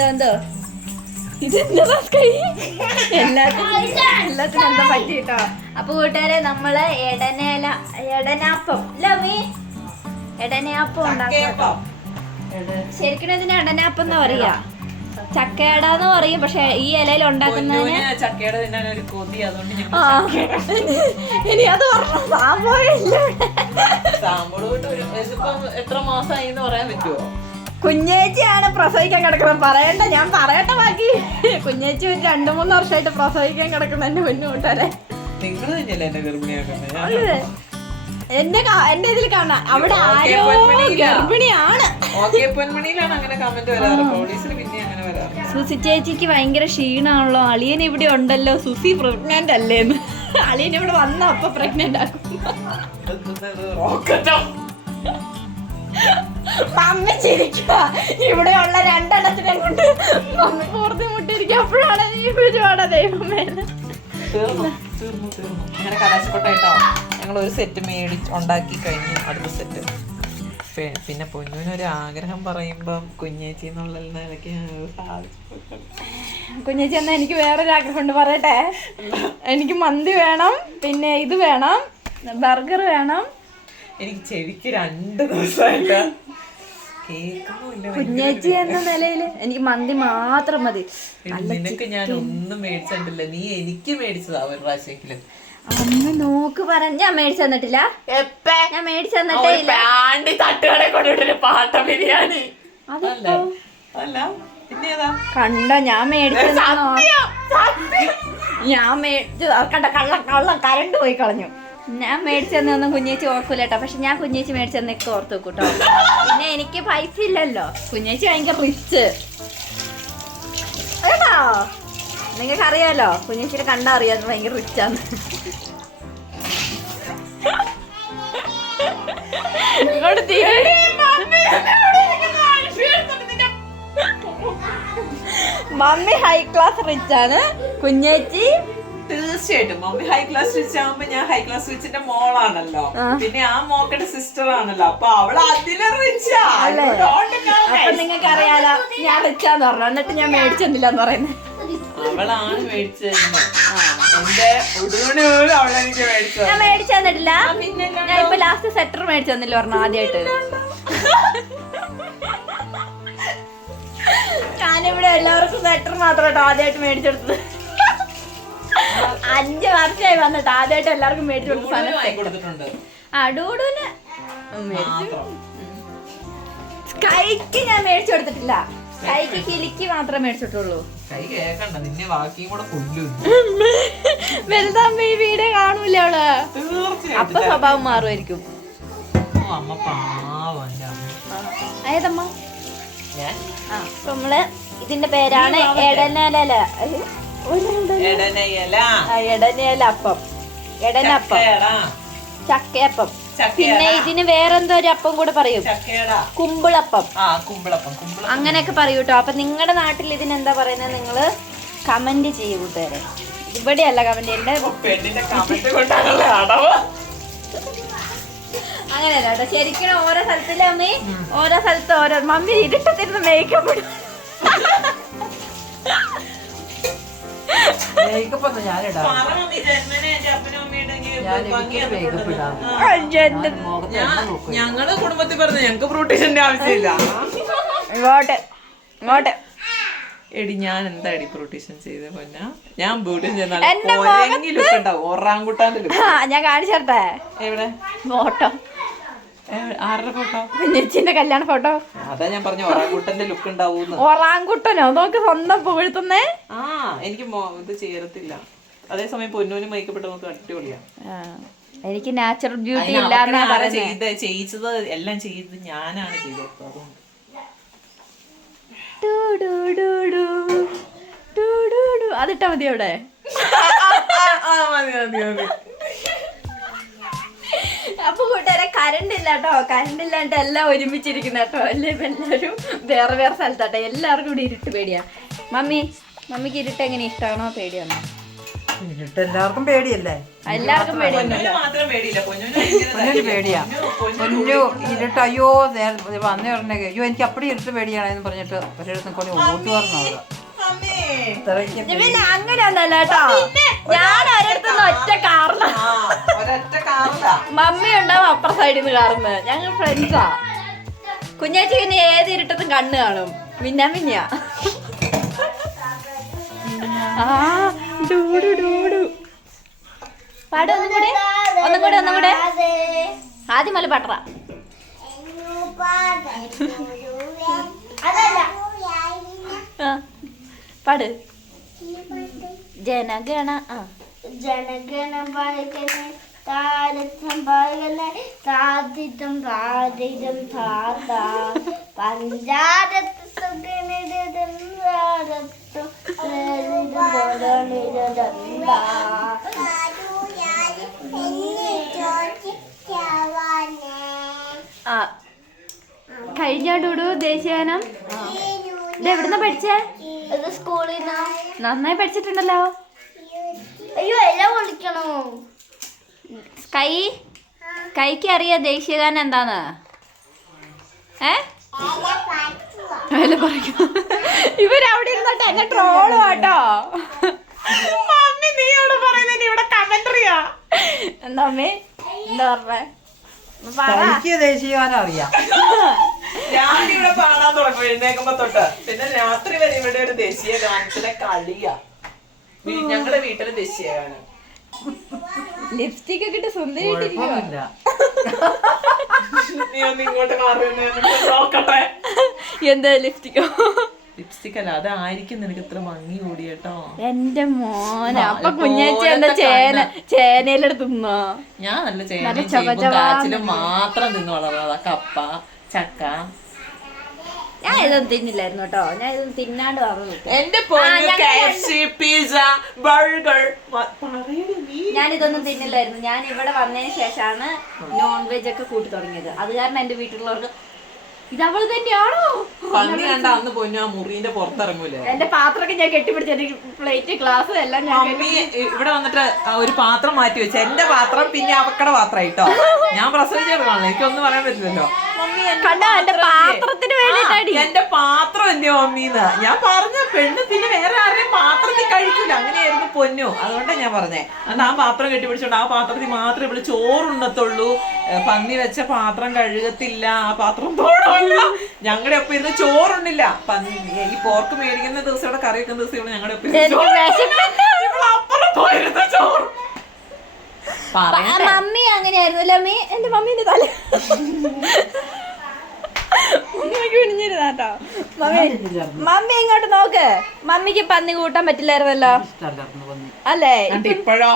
എന്തോ എന്തോ? ഇതെന്താ കൈ എല്ലാത്തിനും എല്ലാത്തിനും എന്താ പറ്റി കേട്ടോ? അപ്പൊ കൂട്ടുകാരെ നമ്മൾ എടനേല എടനാപ്പം ലമി എടനയാപ്പം ഉണ്ടാക്കാം ശരിക്കും ഇതിന് എടനാപ്പം എന്നാ പറയാ? ചക്കയടാന്ന് പറയും പക്ഷെ ഈ ഇലയിൽ ഉണ്ടാക്കുന്നതിന് ചക്കയുടെ ഇനി അത് പറഞ്ഞു സാമ്പോ എത്ര മാസമായി എന്ന് പറയാൻ പറ്റുമോ കുഞ്ഞേച്ചിയാണ് പ്രസവിക്കാൻ കിടക്കുന്നത്. പറയണ്ട ഞാൻ പറയട്ടെ ബാക്കി. കുഞ്ഞേച്ചി ഒരു രണ്ടു മൂന്ന് വർഷമായിട്ട് പ്രസവിക്കാൻ കിടക്കുന്ന എന്റെ മുന്നോട്ടല്ലേ ഞാൻ എന്റെ എന്റെ ഇതിൽ കാണാം. അവിടെ ആരോ. ഗർഭിണിയാണ്. സുസി ചേച്ചിക്ക് ഭയങ്കര ക്ഷീണാണല്ലോ അളിയൻ ഇവിടെ ഉണ്ടല്ലോ. സുസി പ്രഗ്നന്റ് അല്ലേന്ന്. അളിയൻ ഇവിടെ വന്ന അപ്പൊ പ്രഗ്നന്റ് ആക്കും. മമ്മി ചിരിക്കുക ഇവിടെയുള്ള രണ്ടെണ്ണത്തിനെ കൊണ്ട് മമ്മി പൂർത്തി മുട്ടിരിക്കുക അപ്പോഴാണ് നീ ഒരുപാട് ദൈവമേ. അങ്ങനെ കലാശപ്പെട്ട ഞങ്ങൾ ഒരു സെറ്റ് മേടിച്ച് ഉണ്ടാക്കി കഴിഞ്ഞു അടുത്ത സെറ്റ് പിന്നെ പൊന്നൂനൊരു ആഗ്രഹം പറയുമ്പം കുഞ്ഞേച്ചി എന്നുള്ള നിലയ്ക്ക് കുഞ്ഞേച്ചി എന്നാ എനിക്ക് വേറൊരു ആഗ്രഹം ഉണ്ട് പറയട്ടെ. എനിക്ക് മന്തി വേണം പിന്നെ ഇത് വേണം ബർഗർ വേണം. എനിക്ക് ചെവിക്ക് രണ്ട് ദിവസമായിട്ട് കുഞ്ഞേച്ചി എന്ന നിലയിൽ എനിക്ക് മന്തി മാത്രം മതി. നിനക്ക് ഞാൻ ഒന്നും മേടിച്ചിട്ടില്ല നീ എനിക്ക് മേടിച്ചതാ ഒരു പ്രാവശ്യമെങ്കിലും. അമ്മ നോക്ക് പറഞ്ഞ ഞാൻ മേടിച്ചു തന്നിട്ടില്ല. ഞാൻ മേടിച്ചു തന്നിട്ടേ ഇല്ല. പാണ്ടി തട്ടുകട കൊണ്ടിട്ടൊരു പാട്ട ബിരിയാണി? അല്ല. കണ്ട ഞാൻ മേടിച്ചു ഞാൻ മേടിച്ചു കണ്ട കള്ള കള്ള കരണ്ട് പോയി കളഞ്ഞു. ഞാൻ മേടിച്ചു തന്നൊന്നും കുഞ്ഞേച്ചി ഓർക്കൂല കേട്ടോ പക്ഷെ ഞാൻ കുഞ്ഞേച്ചി മേടിച്ചു തന്നൊക്കെ ഓർത്ത് വെക്കും കേട്ടോ പിന്നെ എനിക്ക് പൈസ ഇല്ലല്ലോ. കുഞ്ഞേച്ചി ഭയങ്കര റിച്ച് കേട്ടോ നിങ്ങൾക്ക് അറിയാലോ കുഞ്ഞേച്ചിനെ കണ്ടാ അറിയാം ഭയങ്കര റിച്ചാന്ന്. മമ്മി ഹൈ ക്ലാസ് റിച്ചാണ് കുഞ്ഞേച്ചി തീർച്ചയായിട്ടും. മമ്മി ഹൈ ക്ലാസ് റിച്ച് ആകുമ്പോ ഞാൻ ഹൈ ക്ലാസ് റിച്ചിന്റെ മോളാണല്ലോ. പിന്നെ ആ മോക്കടെ സിസ്റ്റർ ആണല്ലോ. അപ്പൊ അവൾ അതിലെ റിച്ചാ? അപ്പൊ നിങ്ങൾക്ക് അറിയാലോ ഞാൻ റിച്ചാന്ന് പറഞ്ഞു. എന്നിട്ട് ഞാൻ മേടിച്ചെന്നില്ല എന്ന് പറയുന്നത് അവളാണ് മേടിച്ചത് എന്റെ ഉടുതുണി പോലും അവളെനിക്ക് മേടിച്ചത്. ഞാൻ മേടിച്ചു തന്നിട്ടില്ല ഞാൻ ഇപ്പൊ ലാസ്റ്റ് സെറ്റർ മേടിച്ചു തന്നില്ല പറഞ്ഞു ആദ്യമായിട്ട് ഞാനിവിടെ എല്ലാവർക്കും സെറ്റർ മാത്രം കേട്ടോ ആദ്യമായിട്ട് മേടിച്ചെടുത്തത്. അഞ്ച് വർഷമായി വന്നിട്ട് ആദ്യമായിട്ട് എല്ലാവർക്കും മേടിച്ചു കൊടുത്ത സാധനം ആ ഡൂഡുന് സ്കൈക്ക് ഞാൻ മേടിച്ചു കൊടുത്തിട്ടില്ല. സ്കൈക്ക് കിലിക്ക് മാത്രമേ മേടിച്ചിട്ടുള്ളൂ. ഈ വീഡിയോ കാണൂല അവൾ? അപ്പൊ സ്വഭാവം മാറുമായിരിക്കും. ഏതമ്മ നമ്മൾ ഇതിന്റെ പേരാണ് എടനല അപ്പം. എടനപ്പം. ചക്കയപ്പം പിന്നെ ഇതിന് വേറെന്തോ ഒരു അപ്പം കൂടെ പറയും. കുമ്പിളപ്പം. അങ്ങനെയൊക്കെ പറയൂ കേട്ടോ അപ്പൊ നിങ്ങളുടെ നാട്ടിൽ ഇതിനെന്താ പറയുന്നത് നിങ്ങൾ കമന്റ് ചെയ്യൂ കൂട്ടുകാരെ ഇവിടെയല്ല കമന്റ് ചെയ്യേണ്ടത് അങ്ങനെയല്ല കേട്ടോ ശരിക്കും ഓരോ സ്ഥലത്തിലെ അമ്മി ഓരോ സ്ഥലത്ത് ഓരോ മമ്മി ഇരുട്ടത്തിരുന്ന് മേക്കപ്പ് ഇടും മേക്കപ്പ് ഒന്നും ഞാനിടാം പറ മമ്മി, ജന്മനെ എന്റെ അപ്പനും അമ്മയുടെ ഞാൻ എനിക്കൊരു മേക്കപ്പ് ഇടാം അയ്യോ, എന്ത് മുഖത്ത് എണ്ണ നോക്കും. ഞങ്ങളുടെ കുടുംബത്തിൽ പറഞ്ഞു ഞങ്ങക്ക് പ്രൂട്ടീഷന്റെ ആവശ്യമില്ല. ഇങ്ങോട്ട് ഇങ്ങോട്ട്. എടി ഞാൻ എന്താ എടി പ്രൂട്ടീഷൻ ചെയ്ത പൊന്ന? ഞാൻ ബ്യൂട്ടീഷൻ ചെയ്താൽ ഒറാങ്കുട്ടാന്റെ ഞാൻ കാണിച്ചു തരട്ടെ എവിടെ ഫോട്ടോ എവിടെ? ആരുടെ ഫോട്ടോ കുഞ്ഞച്ചിന്റെ കല്യാണ ഫോട്ടോ അതാ ഞാൻ പറഞ്ഞു ഒറാങ്കുട്ടന്റെ ലുക്ക് ഉണ്ടാവൂന്ന്. ഒറാങ്കുട്ടനോ? നോക്ക് സ്വന്തം പുകഴ്ത്തുന്നേ. ആ എനിക്ക് ഇത് ചേരത്തില്ല. അതേസമയം പൊന്നൂനും മയക്കപ്പെട്ട് നമുക്ക് അടിപൊളിയാ. ആ, എനിക്ക് നാച്ചുറൽ ബ്യൂട്ടി ഇല്ലാന്നാ പറയുന്നത് ചെയ്ത ചെയ്യിച്ചത്? എല്ലാം ചെയ്തത് ഞാനാണ് ചെയ്തത്. അതുകൊണ്ട്. ടു ഡു ഡു ഡു. ടു ഡു ഡു. അതിട്ടാ മതി അവിടെ? ആ, മതി, മതി, മതി. അപ്പൊ കൂട്ടുകാരെ കറണ്ട് ഇല്ല കേട്ടോ കറണ്ട് ഇല്ലാണ്ട് എല്ലാം ഒരുമിച്ചിരിക്കുന്ന കേട്ടോ. അല്ലേ എല്ലാവരും വേറെ വേറെ സ്ഥലത്താട്ടെ. എല്ലാവർക്കും കൂടി ഇരുട്ട് പേടിയാ. മമ്മി മമ്മിക്ക് ഇരുട്ട് എങ്ങനെ ഇഷ്ടമാണോ പേടിയാണോ? ഇരുട്ട്. എല്ലാവർക്കും പേടിയല്ലേ. എല്ലാവർക്കും പേടിയാ. പൊന്നു പൊന്നു ഇരുട്ട് അയ്യോ വന്നേ പറഞ്ഞേ അയ്യോ എനിക്ക് അപ്പടി ഇരുട്ട് പേടിയാണെന്ന് പറഞ്ഞിട്ട് ഒരിടത്തും കൊണ്ട് ഓട്ടു ഇത്രയ്ക്ക് പിന്നെ അങ്ങനെ ഒന്നല്ല കേട്ടോ. ഞാൻ ഒരിടത്തുനിന്ന് ഒറ്റ കാറിലാ. മമ്മി ഉണ്ടാവും അപ്പുറ സൈഡിൽ നിന്ന് കാറുന്നത് ഞങ്ങൾ ഫ്രണ്ട്സാ കുഞ്ഞാച്ചി പിന്നെ ഏത് ഇരുട്ടത്തും കണ്ണ് കാണും. മിന്ന മിന്ന. ആ ഡൂഡു ഡൂഡു. പാട് ഒന്നും കൂടെ. ഒന്നും കൂടെ ഒന്നും കൂടെ. ആദ്യം മല പാട്ടറ. ആ. പാട്. ജനഗണ ആ. ജനഗണ പാലിക്കണ പാലിക്കണ സാധിതം പഞ്ചാരത്ത് കഴിഞ്ഞ ഡൂഡു ദേശീയഗാനം ഇത് എവിടുന്ന പഠിച്ചേ? ഇത് സ്കൂളിൽ നിന്നാ. നന്നായി പഠിച്ചിട്ടുണ്ടല്ലോ. അയ്യോ എല്ലാം വിളിക്കണോ കൈ കൈക്ക് അറിയാം ദേശീയഗാനം എന്താന്ന്? ഏ? ഇവരവിടെ ഇരുന്നോട്ടെ എന്നെ ട്രോളും കേട്ടോ മമ്മി നീ അവിടെ പറയുന്നതിന് ഇവിടെ കമന്ററിയാ എന്താ അമ്മേ എന്താ പറഞ്ഞേ? ദേശീയഗാനം അറിയാം. ഞാൻ ഇവിടെ പാടാൻ തുടങ്ങും എഴുന്നേക്കുമ്പോ തൊട്ട്. പിന്നെ രാത്രി വരെ ഇവിടെ ഒരു ദേശീയ ഗാനത്തിലെ കളിയാ. വീ- ഞങ്ങളുടെ വീട്ടിലെ ദേശീയ ഗാനം. ലിപ്സ്റ്റിക് ഒക്കെ ഇട്ട് സുന്ദരി കുഴപ്പമൊന്നുമില്ല. നീ ഒന്ന് ഇങ്ങോട്ട് മാറി നോക്കട്ടെ. എന്താ ലിപ്സ്റ്റിക്കോ? ലിപ്സ്റ്റിക് അല്ല അതായിരിക്കും നിനക്ക് ഇത്ര ഭംഗി കൂടി കേട്ടോ. എന്റെ മോനെ അപ്പൊ കുഞ്ഞാച്ചി എന്താ ചേന ചേനയിലെടുത്ത് തിന്നോ? ഞാൻ നല്ല ചേന കാച്ചിലും മാത്രം തിന്നു വളർന്നതാ കപ്പ. ചക്ക. ഞാൻ ഇതൊന്നും തിന്നില്ലായിരുന്നു കേട്ടോ. ഞാൻ ഇതൊന്നും തിന്നാണ്ട് പറഞ്ഞു എന്റെ പിസ്സ ബർഗർ ഞാൻ ഇതൊന്നും തിന്നില്ലായിരുന്നു. ഞാൻ ഇവിടെ വന്നതിന് ശേഷമാണ് നോൺ വെജ് ഒക്കെ കൂട്ടി തുടങ്ങിയത്. അത് കാരണം എന്റെ വീട്ടിലുള്ളവർക്ക് ഇത് അവൾ തന്നെയാണോ? പന്നി കണ്ട അന്ന് പൊന്നു ആ മുറിന്റെ പുറത്തിറങ്ങൂലേ? എന്റെ പാത്രമൊക്കെ ഞാൻ കെട്ടിപ്പിടിച്ച പ്ലേറ്റ് ഗ്ലാസ് എല്ലാം ഞാൻ മമ്മി ഇവിടെ വന്നിട്ട് ഒരു പാത്രം മാറ്റി വെച്ചു. എന്റെ പാത്രം പിന്നെ അവക്കടെ പാത്രം കേട്ടോ ഞാൻ പ്രസവിച്ചെടുക്കാണല്ലോ. എനിക്കൊന്നും പറയാൻ പറ്റില്ലല്ലോ. കണ്ടോ എന്റെ പാത്രത്തിന് വേണ്ടിട്ടാടി എന്റെ പാത്രം എന്റെ മമ്മീന്ന്? ഞാൻ പറഞ്ഞ പെണ്ണ് പിന്നെ വേറെ ആരെയും പാത്രത്തിൽ കഴിക്കൂല. അങ്ങനെയായിരുന്നു പൊന്നു. അതുകൊണ്ടാ ഞാൻ പറഞ്ഞേ. അന്ന് ആ പാത്രം കെട്ടിപ്പിടിച്ചോണ്ട് ആ പാത്രത്തിൽ മാത്രം ഇവിടെ ചോറുണ്ണത്തുള്ളൂ. പന്നി വെച്ച പാത്രം കഴുകത്തില്ല. ആ പാത്രം തൊടില്ല. ഞങ്ങളുടെ ഒപ്പം ഇരുന്ന് ചോറുണ്ടില്ല പന്നി ഈ പോർക്ക് മേടിക്കുന്ന ദിവസം ഇവിടെ കറി വെക്കുന്ന ദിവസം ഇവിടെ ഞങ്ങളുടെ ഒപ്പം ചോറ്. ഇവിടെ അപ്പുറം പോയിരുന്ന ചോറ് മമ്മി അങ്ങനെയായിരുന്നു അല്ലേ? അമ്മി എന്റെ മമ്മീന്റെ തല. കുനിഞ്ഞിരുന്നാട്ടോ മമ്മി മമ്മി ഇങ്ങോട്ട് നോക്ക്. മമ്മിക്ക് പന്നി കൂട്ടാൻ പറ്റില്ലായിരുന്നല്ലോ. അല്ലേ? ഇപ്പോഴോ?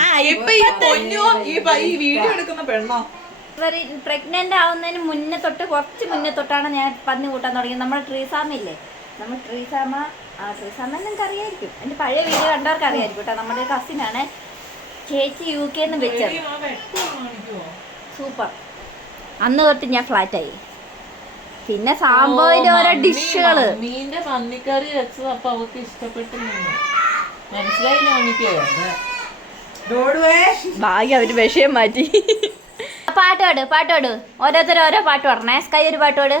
ആ ഇപ്പൊ ഈ പൊന്നോ ഈ വീഡിയോ എടുക്കുന്ന പെണ്ണോ? പ്രഗ്നന്റ് ആവുന്നതിന് മുന്നേ തൊട്ട് കുറച്ച് മുന്നേ തൊട്ടാണ് ഞാൻ പന്നി കൂട്ടാൻ തുടങ്ങിയത്. നമ്മുടെ ട്രീസാമ ഇല്ലേ നമ്മൾ ട്രീസാമ ആ ട്രീസാമ നിങ്ങൾക്ക് അറിയായിരിക്കും എന്റെ പഴയ വീഡിയോ കണ്ടവർക്ക് അറിയായിരിക്കും കേട്ടോ. നമ്മുടെ കസിനാണ് ചേച്ചി യു കെ എന്ന് വെച്ചത്. സൂപ്പർ അന്ന് തൊട്ട് ഞാൻ ഫ്ലാറ്റായി പിന്നെ സാമ്പോയിന്റെ ഓരോ ഡിഷുകൾ മീന്റെ പന്നിക്കറി വെച്ചത് അപ്പൊ അവർക്ക് ഇഷ്ടപ്പെട്ടില്ല മനസ്സിലായില്ല ഡോഡുവേ. ഭാഗ്യം അവർ വിഷയം മാറ്റി. പാട്ട് പാട് പാട്ട് പാട്. ഓരോരുത്തർ ഓരോ പാട്ട് പറഞ്ഞേ സ്കൈ ഒരു പാട്ട് പാട്.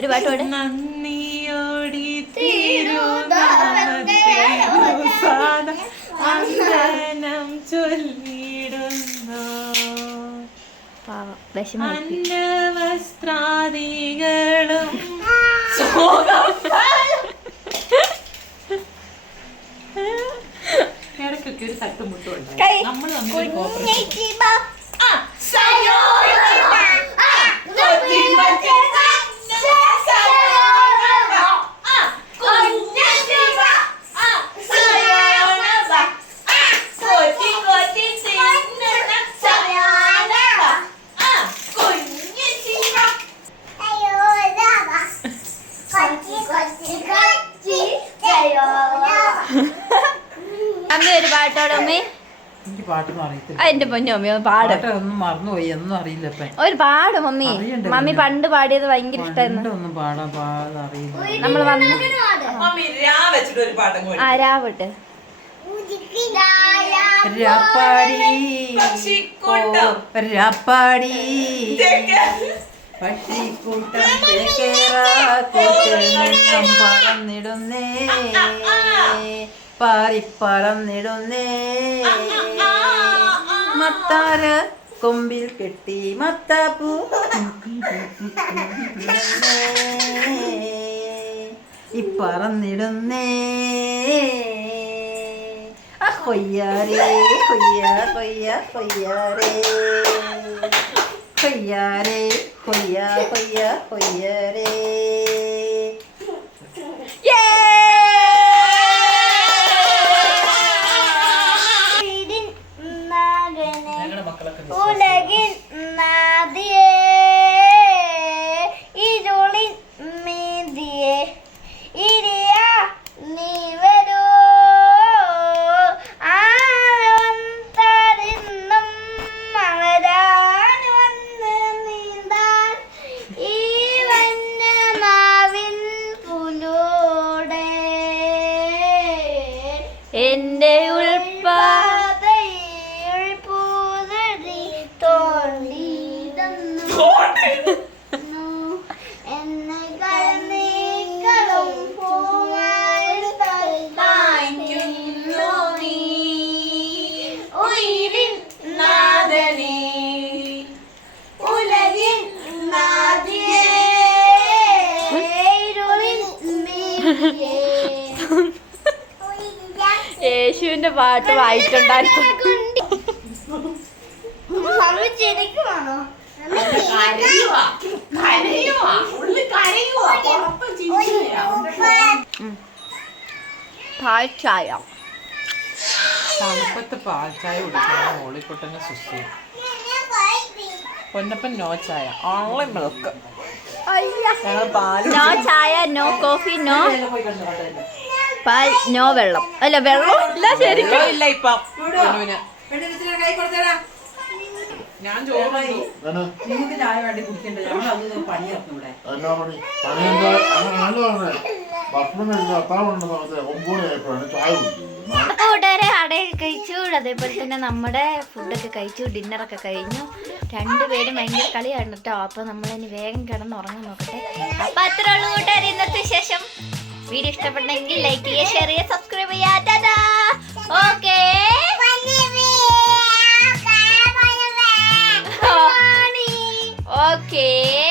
ഒരു പാട്ട് പാട്. നന്ദിയോടി നമ്മൾ ചൊല്ലിടുന്നു. ഇടയ്ക്കൊക്കെ ഒരു തട്ടുമുട്ടുണ്ട് കൈ നമ്മൾ എനിക്ക് പാട്ടൊന്നും അറിയത്തില്ല. എന്റെ പൊന്നു മമ്മി ഒന്ന് പാട്. പാട്ട് മറന്നുപോയി എന്നും അറിയില്ല ഇപ്പം. ഒരു പാട് മമ്മി. അറിയണ്ടേ മമ്മി പണ്ട് പാടിയത് ഭയങ്കര ഇഷ്ടമായിരുന്നു ഒന്നും പാടാൻ പാടാൻ അറിയില്ല. നമ്മൾ വന്ന് മമ്മി രാ വെച്ചിട്ട് ഒരു പാട്ടും കൂടി. ആരാവട്ടെ രാപ്പാടി. പക്ഷിക്കൂട്ടം. ഓ, രാപ്പാടി. പക്ഷിക്കൂട്ടം പറന്നിടുന്നേ. പാറിപ്പറന്നിടുന്നേ മത്താര കൊമ്പിൽ കെട്ടി മത്താപ്പൂ ഇപ്പറന്നിടുന്നേ കൊയ്യാരേ കൊയ്യ കൊയ്യ കൊയ്യാരേ കൊയ്യാരേ കൊയ്യ കൊയ്യ കൊയ്യാരേ പുറത്ത് വായിച്ചുണ്ടായിരുന്നു തണുപ്പത്ത് മോളിക്കുട്ടന് പൊന്നപ്പൻ നോ ചായ. ഓൺലൈൻ പാൽ നോ ചായ നോ കോഫി നോ പാൽ നോ വെള്ളം. അല്ല വെള്ളം ഇല്ല ശരിക്കും. ഇല്ല ഇപ്പൊ. പൊന്നുവിന്. കൈ കൊടുത്തേടാ. ഞാൻ നിങ്ങൾക്ക് ചായ വേണ്ടി കുടിക്കണ്ടേ. ഞങ്ങൾ അത് ഇവിടെ. കൂട്ടുകാരെ അടയൊക്കെ കഴിച്ചു. അതേപോലെ തന്നെ നമ്മുടെ ഫുഡൊക്കെ കഴിച്ചു. ഡിന്നറൊക്കെ കഴിഞ്ഞു. രണ്ടുപേരും ഭയങ്കര കളിയാണ് കേട്ടോ. അപ്പൊ നമ്മളിനി വേഗം കിടന്ന് ഉറങ്ങാൻ നോക്കട്ടെ. അപ്പൊ അത്രേ ഉള്ളൂ കൂട്ടുകാരെ ഇന്നത്തെ ശേഷം വീഡിയോ ഇഷ്ടപ്പെട്ടെങ്കിൽ ലൈക്ക് ചെയ്യുക ഷെയർ ചെയ്യുക സബ്സ്ക്രൈബ് ചെയ്യാ ഓക്കേ ഓക്കേ